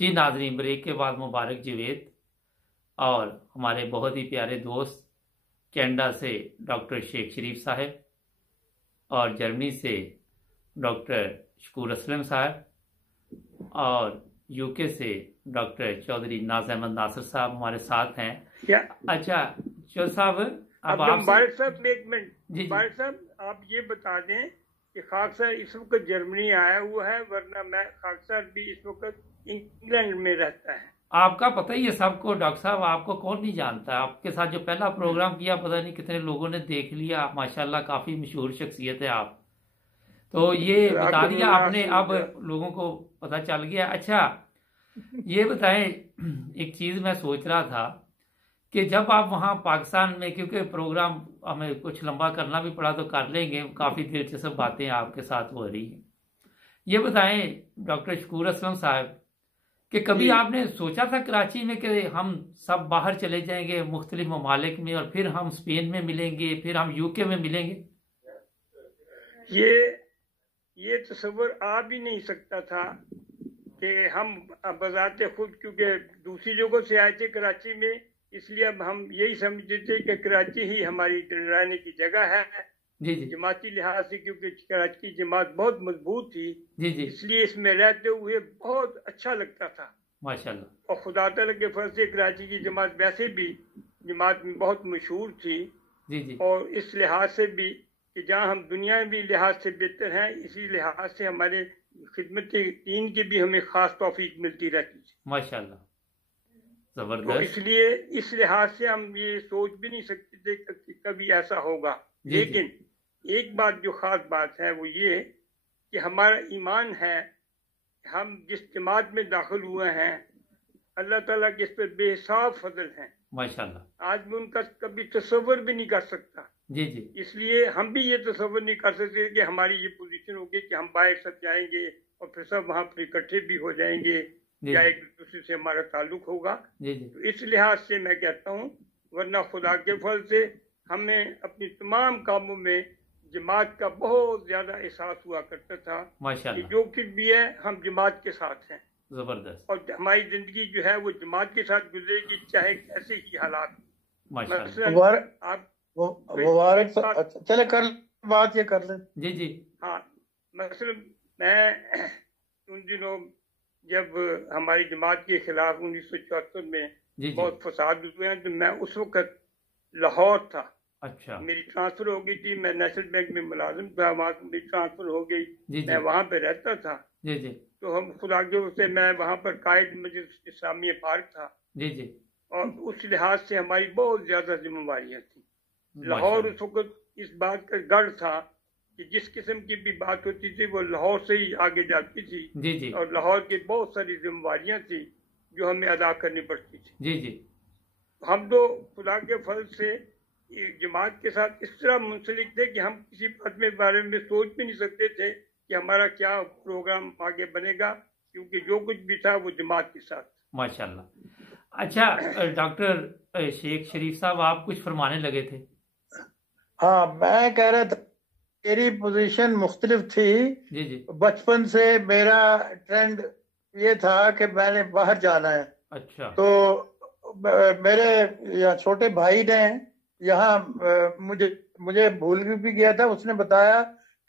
जी नाजरीन, ब्रेक के बाद मुबारक जवेद और हमारे बहुत ही प्यारे दोस्त कनाडा से डॉक्टर शेख शरीफ साहब और जर्मनी से डॉक्टर शकूर असलम साहब और यूके से डॉक्टर चौधरी नाज अहमद नासिर साहब हमारे साथ हैं। अच्छा चौधरी साहब, अब आप मुबारक साहब एक मिनट। जी मुबारक साहब आप ये बता दें कि खाक सर इस वक्त जर्मनी आया हुआ है, वरना मैं खाक सर भी इस वक्त इंग्लैंड में रहता है। आपका पता ही है सबको डॉक्टर साहब, आपको कौन नहीं जानता। आपके साथ जो पहला प्रोग्राम किया पता नहीं कितने लोगों ने देख लिया, माशाल्लाह काफी मशहूर शख्सियत है आप। तो ये बता दिया आपने, अब लोगों को पता चल गया। अच्छा ये बताएं, एक चीज मैं सोच रहा था कि जब आप वहाँ पाकिस्तान में, क्योंकि प्रोग्राम हमें कुछ लंबा करना भी पड़ा तो कर लेंगे, काफी दिलचस्प बातें आपके साथ हो रही हैं। ये बताएं डॉक्टर शकूर असलम साहब कि कभी आपने सोचा था कराची में कि हम सब बाहर चले जाएंगे मुख्तलिफ ममालिक में और फिर हम स्पेन में मिलेंगे, फिर हम यूके में मिलेंगे? ये तस्वर आ भी नहीं सकता था कि हम बजाते खुद, क्योंकि दूसरी जगहों से आए थे कराची में, इसलिए अब हम यही समझते थे कि कराची ही हमारी रहने की जगह है। जी जी। जमाती लिहाज से, क्योंकि कराची की जमात बहुत मजबूत थी। जी जी। इसलिए इसमें रहते हुए बहुत अच्छा लगता था माशाल्लाह। और खुदा तआला के फजल से कराची की जमात वैसे भी जमात में बहुत मशहूर थी। जी जी। और इस लिहाज से भी कि जहाँ हम दुनियावी लिहाज से बेहतर हैं, इसी लिहाज से हमारे खिदमत दीन की भी हमें खास तौफीक मिलती रहती थी। माशाल्लाह, जबरदस्त। तो इसलिए इस लिहाज से हम ये सोच भी नहीं सकते थे कि कभी ऐसा होगा। लेकिन एक बात जो खास बात है वो ये कि हमारा ईमान है, हम जिस जमात में दाखिल हुए हैं अल्लाह ताला के इस पर बेहिसाब फजल हैं माशाल्लाह। आज मैं उनका कभी तस्वर भी नहीं कर सकता। जी जी। इसलिए हम भी ये तस्वर नहीं कर सकते कि हमारी ये पोजीशन होगी कि हम बाहर सब जाएंगे और फिर सब वहाँ पर इकट्ठे भी हो जाएंगे या एक दूसरे से हमारा ताल्लुक होगा। तो इस लिहाज से मैं कहता हूँ, वरना खुदा के फल से हमें अपनी तमाम कामों में जमात का बहुत ज्यादा एहसास हुआ करता था कि जो कुछ भी है हम जमात के साथ हैं। जबरदस्त। और हमारी जिंदगी जो है वो जमात के साथ गुजरेगी, चाहे कैसे ही हालात। आप मुबारक चले कर बात ये कर ले। जी जी। हाँ, मसलन मैं उन दिनों जब हमारी जमात के खिलाफ 1974 में बहुत फसाद हुए हैं, तो मैं उस वक्त लाहौर था। अच्छा। मेरी ट्रांसफर हो गई थी, मैं नेशनल बैंक में मुलाजिम था, वहाँ मेरी ट्रांसफर हो गई। मैं वहाँ पे रहता था। जी जी। तो हम खुदा से मैं वहाँ पर कायद मस्जिद इस्लामिया पार्क था। जी जी। और उस लिहाज से हमारी बहुत ज्यादा जिम्मेवारियाँ थी। लाहौर उस वक्त इस बात का गढ़ था कि जिस किस्म की भी बात होती थी वो लाहौर से ही आगे जाती थी। जी जी। और लाहौर की बहुत सारी जिम्मेवारियाँ थी जो हमें अदा करनी पड़ती थी। जी जी। हम तो खुदा के फल से जमात के साथ इस तरह मुंसलिक थे कि हम किसी बात में बारे में सोच भी नहीं सकते थे कि हमारा क्या प्रोग्राम आगे बनेगा, क्योंकि जो कुछ भी था वो जमात के साथ। माशाल्लाह। अच्छा डॉक्टर शेख शरीफ साहब, आप कुछ फरमाने लगे थे। हाँ, मैं कह रहा था मेरी पोजीशन मुख्तलिफ थी। जी जी। बचपन से मेरा ट्रेंड ये था कि मैंने बाहर जाना है। अच्छा। तो मेरे यहाँ छोटे भाई ने यहाँ मुझे भूल भी गया था, उसने बताया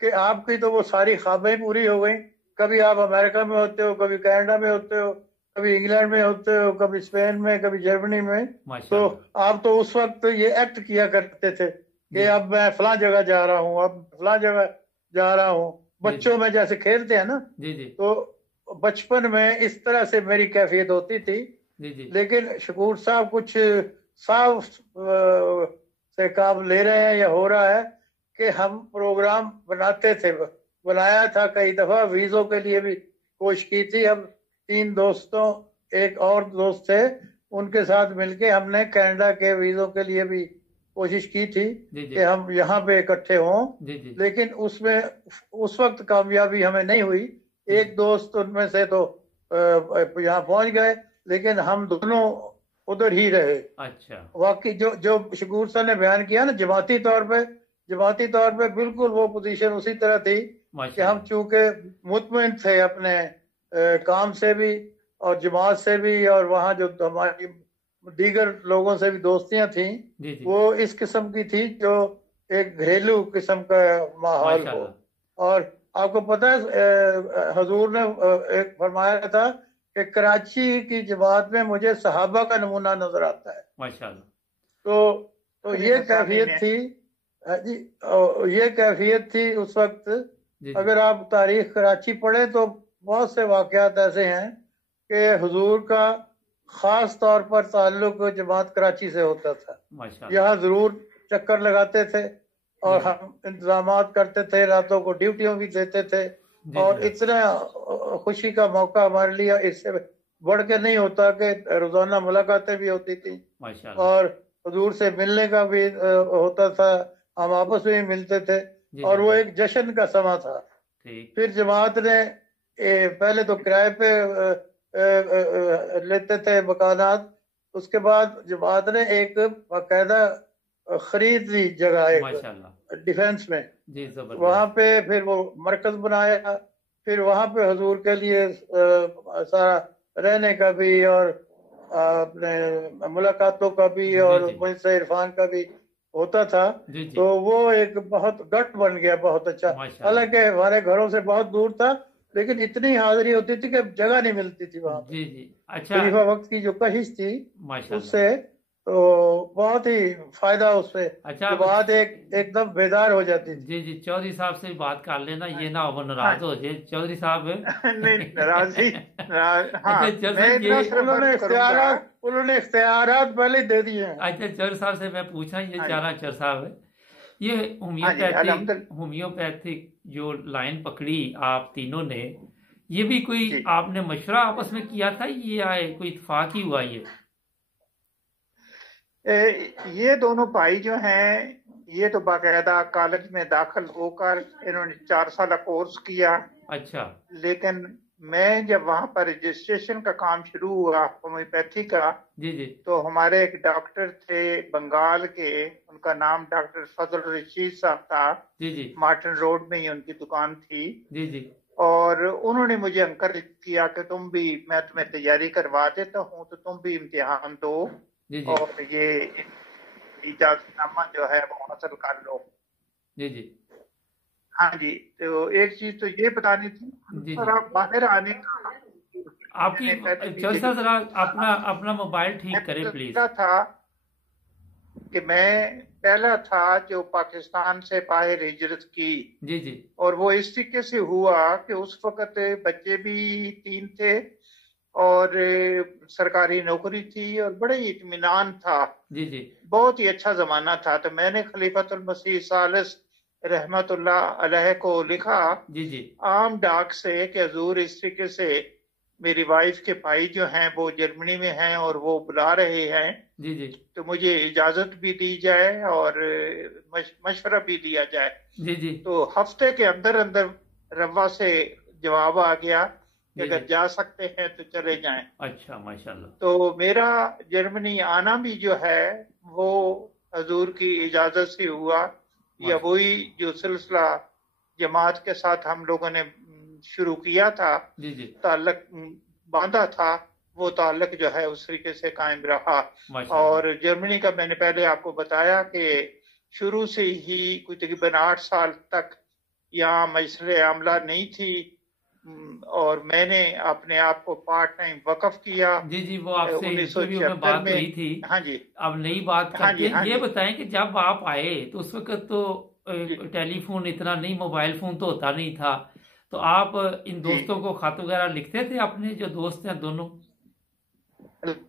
कि आपकी तो वो सारी ख्वाबें पूरी हो गई। कभी आप अमेरिका में होते हो, कभी कनाडा में होते हो, कभी इंग्लैंड में होते हो, कभी स्पेन में, कभी जर्मनी में। तो आप तो उस वक्त ये एक्ट किया करते थे कि अब मैं फलां जगह जा रहा हूँ, अब फलां जगह जा रहा हूँ। बच्चों में जैसे खेलते हैं ना, जी जी। तो बचपन में इस तरह से मेरी कैफियत होती थी। जी जी। लेकिन शकूर साहब कुछ साफ से काम ले रहे हैं या हो रहा है कि हम प्रोग्राम बनाते थे, बनाया था कई दफा, वीजों के लिए भी कोशिश की थी। हम 3 दोस्तों, एक और दोस्त थे, उनके साथ मिलके हमने कनाडा के वीजों के लिए भी कोशिश की थी कि हम यहाँ पे इकट्ठे हों। लेकिन उसमें उस वक्त कामयाबी हमें नहीं हुई। एक दोस्त उनमें से तो यहाँ पहुंच गए, लेकिन हम दोनों उधर ही रहे। अच्छा। वाकई जो शकूर साहब ने बयान किया ना, जमाती तौर पे बिल्कुल वो पोजीशन उसी तरह थी कि हम चूंकि मुतमईन थे अपने काम से भी और जमात से भी, और वहाँ जो हमारी दीगर लोगों से भी दोस्तियां थी, वो इस किस्म की थी जो एक घरेलू किस्म का माहौल हो। और आपको पता है हजूर ने एक फरमाया था कि कराची की जमात में मुझे सहाबा का नमूना नजर आता है। माशाल्लाह। तो ये कैफियत थी जी, ये कैफियत थी उस वक्त। अगर आप तारीख कराची पढ़े तो बहुत से वाकयात ऐसे हैं कि हुजूर का खास तौर पर ताल्लुक जमात कराची से होता था। यहाँ जरूर चक्कर लगाते थे और हम इंतजाम करते थे, रातों को ड्यूटियों भी देते थे। और इतना खुशी का मौका हमारे लिए इससे बढ़ के नहीं होता कि रोजाना मुलाकातें भी होती थी और हुजूर से मिलने का भी होता था, हम आपस में भी मिलते थे और वो एक जश्न का समा था। फिर जमात ने पहले तो किराए पे लेते थे मकानात, उसके बाद जमात ने एक बाकायदा खरीद ली जगह एक डिफेंस में, वहां पे फिर वो मरकज बनाया। फिर वहां पे हुजूर के लिए सारा रहने का भी और अपने मुलाकातों का भी और मुझसे इरफान का भी होता था। तो वो एक बहुत गट बन गया, बहुत अच्छा। हालांकि हमारे घरों से बहुत दूर था, लेकिन इतनी हाजिरी होती थी कि जगह नहीं मिलती थी वहां। जी जी, अच्छा। खलीफा वक्त की जो कशिश थी उससे तो बहुत ही फायदा उससे। अच्छा, बात एकदम बेदार हो जाती थी। जी जी, चौधरी साहब से बात कर लेना, ये ना हो नाराज हो जाए चौधरी साहब। नहीं नाराजी, उन्होंने इख्तियारात पहले दे दिए हैं। अच्छा, चौधरी साहब से मैं पूछा, ये चारा चर साहब है, ये होम्योपैथिक जो लाइन पकड़ी आप तीनों ने, ये भी कोई आपने मशवरा आपस में किया था, ये आए कोई इत्तेफाक ही हुआ? ये दोनों भाई जो हैं, ये तो बाकायदा कॉलेज में दाखिल होकर इन्होंने 4 साल कोर्स किया। अच्छा। लेकिन मैं जब वहाँ पर रजिस्ट्रेशन का काम शुरू हुआ होम्योपैथी का, जी जी, तो हमारे एक डॉक्टर थे बंगाल के, उनका नाम डॉक्टर फजल रशीद साहब था। जी जी, मार्टन रोड में ही उनकी दुकान थी। जी जी, और उन्होंने मुझे एनकरेज किया कि तुम भी, मैं तुम्हें तैयारी करवा देता हूँ तो तुम भी इम्तिहान दो और ये इजाजतनामा जो है वो हासिल कर लो। जी जी, हाँ जी। तो एक चीज तो ये बतानी थी, और आप बाहर आने का आपकी जरा अपना मोबाइल ठीक करें प्लीज। था कि मैं पहला था जो पाकिस्तान से बाहर हिजरत की। जी जी, और वो इस तरीके से हुआ कि उस वक्त बच्चे भी 3 थे और सरकारी नौकरी थी और बड़े इत्मीनान था। जी जी, बहुत ही अच्छा जमाना था। तो मैंने खलीफतुल मसीह सालिस रहमतुल्लाह अलैह को लिखा, जी जी, आम डाक से कि हुजूर इस तरीके से मेरी वाइफ के भाई जो हैं वो जर्मनी में हैं और वो बुला रहे हैं। जी जी, तो मुझे इजाजत भी दी जाए और मशवरा भी दिया जाए। जी जी, तो हफ्ते के अंदर अंदर रवा से जवाब आ गया कि अगर जा सकते हैं तो चले जाएं। अच्छा, माशाल्लाह। तो मेरा जर्मनी आना भी जो है वो हजूर की इजाजत से हुआ, या वही जो सिलसिला जमात के साथ हम लोगों ने शुरू किया था, जी जी, ताल्लुक बांधा था, वो ताल्लुक जो है उस तरीके से कायम रहा। और जर्मनी का मैंने पहले आपको बताया कि शुरू से ही कोई तकरीबन 8 साल तक यहाँ मजलिस आमला नहीं थी और मैंने अपने आप को पार्ट टाइम वक़फ़ किया। जी जी, वो आपसे इंटरव्यू में बात हुई थी। हाँ जी। अब नई बात करते हैं। ये बताएं कि जब आप आए तो उस वक्त तो टेलीफोन इतना नहीं, मोबाइल फोन तो होता नहीं था, तो आप इन दोस्तों को खत वगैरह लिखते थे? अपने जो दोस्त हैं दोनों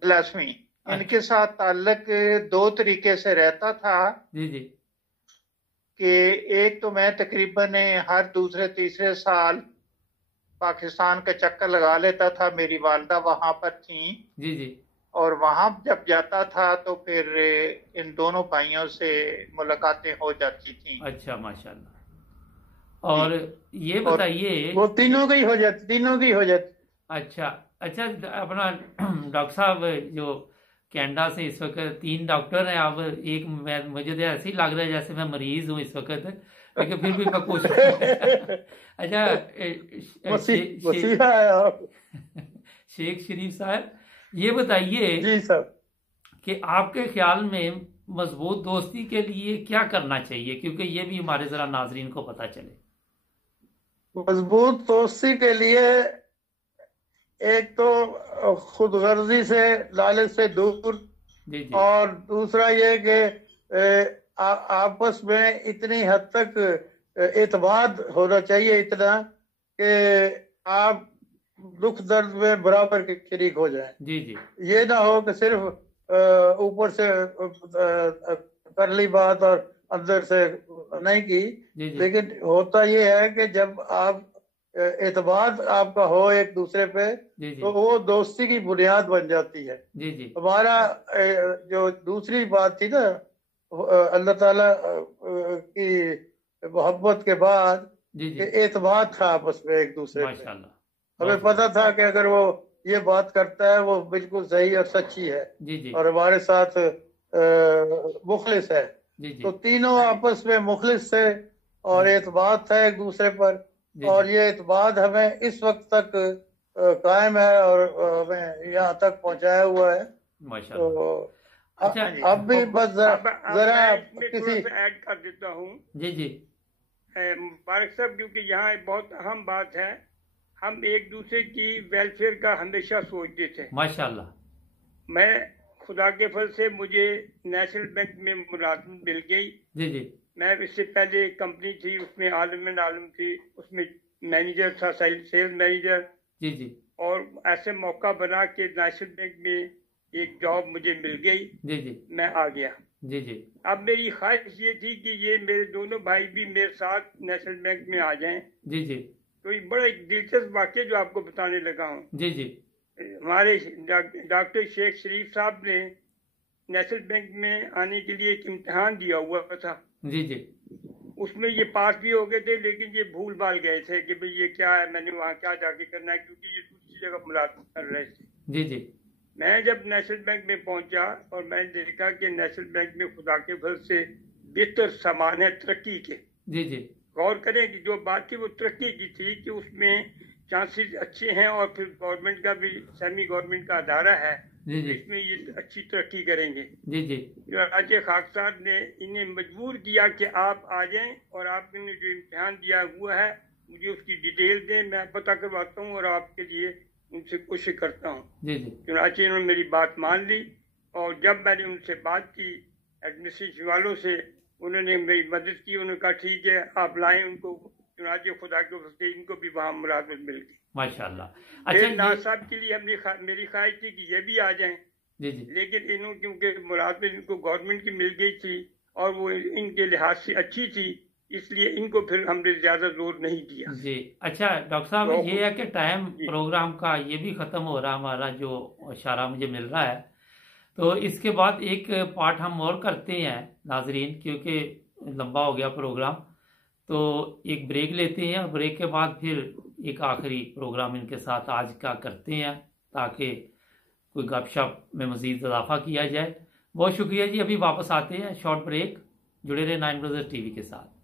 लाजमी, इनके साथ ताल्लुक 2 तरीके से रहता था। जी जी, कि एक तो मैं तकरीबन हर दूसरे तीसरे साल पाकिस्तान का चक्कर लगा लेता था, मेरी वालदा वहां पर थी। जी जी, और वहां जब जाता था तो फिर इन दोनों भाइयों से मुलाकातें हो जाती थी। अच्छा, माशाल्लाह। और ये बताइए, वो तीनों की हो जाती। अच्छा अच्छा, अपना डॉक्टर साहब जो कनाडा से इस वक्त 3 डॉक्टर हैं, अब एक मुझे तो ऐसे ही लग रहा है जैसे मैं मरीज हूँ इस वक्त, लेकिन फिर भी मैं पूछ अच्छा शेख शरीफ साहब, ये बताइए जी सर कि आपके ख्याल में मजबूत दोस्ती के लिए क्या करना चाहिए, क्योंकि ये भी हमारे जरा नाजरीन को पता चले। मजबूत दोस्ती के लिए एक तो खुदगर्जी से, लालच से दूर, जी जी। और दूसरा ये कि आपस में इतनी हद तक एतमाद होना चाहिए, इतना कि आप दुख दर्द में बराबर के शरीक हो जाए। जी जी। ये ना हो कि सिर्फ ऊपर से कर ली बात और अंदर से नहीं की। जी जी। लेकिन होता ये है कि जब आप एतमाद आपका हो एक दूसरे पे, जी जी। तो वो दोस्ती की बुनियाद बन जाती है। जी जी। हमारा जो दूसरी बात थी ना, अल्लाह ताला की मोहब्बत के बाद जी जी। एतमाद था आपस में एक दूसरे पे। माशाल्लाह। हमें पता था कि अगर वो ये बात करता है वो बिल्कुल सही और सच्ची है। जी जी। और हमारे साथ मुखलिस है। जी जी। तो तीनों आपस में मुखलिस थे और एतमाद था एक दूसरे पर। और ये एतमाद हमें इस वक्त तक कायम है और हमें यहाँ तक पहुँचाया हुआ है। माशाल्लाह। अच्छा, अब भी बस जरा किसी ऐड कर देता हूँ। जी जी। मुबारक साहब, क्योंकि यहाँ एक बहुत अहम बात है, हम एक दूसरे की वेलफेयर का हमेशा सोचते थे। माशाल्लाह। मैं खुदा के फल से मुझे नेशनल बैंक में मुलाजमत मिल गई। जी जी। मैं इससे पहले एक कंपनी थी, उसमें आलम थी, उसमें मैनेजर था, सेल्स मैनेजर। जी जी। और ऐसे मौका बना के नेशनल बैंक में एक जॉब मुझे मिल गई। जी जी। मैं आ गया। जी जी। अब मेरी ख्वाहिश ये थी कि ये मेरे दोनों भाई भी मेरे साथ नेशनल बैंक में आ जाएं। जी जी। तो ये बड़ा एक दिलचस्प वाक्य जो आपको बताने लगा हूँ। जी जी। हमारे डॉक्टर शेख शरीफ साहब ने नेशनल बैंक में आने के लिए एक इम्तिहान दिया हुआ था। जी जी। उसमें ये पास भी हो गए थे, लेकिन ये भूल भाल गए थे कि भाई ये क्या है, मैंने वहाँ क्या जाके करना है, क्योंकि ये दूसरी जगह मुलाकात कर रहे थे। जी जी। मैं जब नेशनल बैंक में पहुंचा और मैंने देखा कि नेशनल बैंक में खुदा के फल से बेहतर सामान है तरक्की के। जी जी। गौर करें कि जो बात थी वो तरक्की की थी कि उसमें चांसेस अच्छे हैं और फिर गवर्नमेंट का भी, सेमी गवर्नमेंट का अदारा है, जी जी। इसमें ये अच्छी तरक्की करेंगे। जी जी। जो राज्य खाक साहब ने इन्हें मजबूर किया कि आप आ जाएं और आपने जो इम्तिहान दिया हुआ है मुझे उसकी डिटेल दें, मैं पता करवाता हूँ और आपके लिए उनसे कोशिश करता हूँ। जी जी। चुनाचे इन्होंने मेरी बात मान ली और जब मैंने उनसे बात की एडमिनिस्ट्रेशन वालों से, उन्होंने मेरी मदद की। उन्होंने कहा ठीक है आप लाएं उनको। चुनाचे खुदा के वस्ते इनको भी वहाँ मुलाजमत मिल गई। माशाल्लाह। अच्छा, नाज साहब के लिए मेरी ख्वाहिश थी कि ये भी आ जाएं। जी जी। लेकिन इन्होंने, क्योंकि मुलाजमत इनको गवर्नमेंट की मिल गई थी और वो इनके लिहाज से अच्छी थी, इसलिए इनको फिर हमने ज्यादा जोर नहीं दिया। जी। अच्छा डॉक्टर साहब, ये है कि टाइम प्रोग्राम का ये भी खत्म हो रहा, हमारा जो इशारा मुझे मिल रहा है, तो इसके बाद एक पार्ट हम और करते हैं नाजरीन, क्योंकि लंबा हो गया प्रोग्राम। तो एक ब्रेक लेते हैं और ब्रेक के बाद फिर एक आखिरी प्रोग्राम इनके साथ आज का करते हैं, ताकि कोई गपशप में मजीद इजाफा किया जाए। बहुत शुक्रिया जी। अभी वापस आते हैं, शॉर्ट ब्रेक। जुड़े रहे 9 ब्रदर्स टीवी के साथ।